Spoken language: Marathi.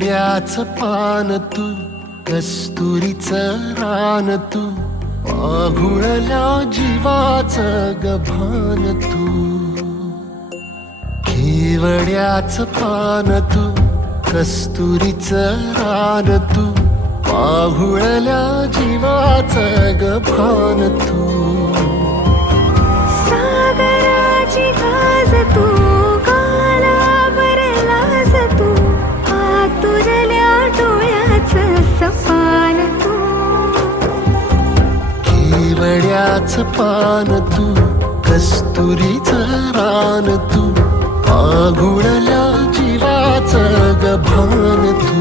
केवड्याचं पान तू, कस्तुरीचं रान तू, आघुळल्या जीवाचं गभान तू. केवड्याचं पान तू, कस्तुरीचं रान तू, आघुळल्या जीवाचं गभान तू. सागराची गाज तू, कालावरलास तू, आतुरल्या डोळ्याचं सपान तू. केवड्याचं पान तू, कस्तुरीचं रान तू, आघुळल्या जीवाचं गभान तू.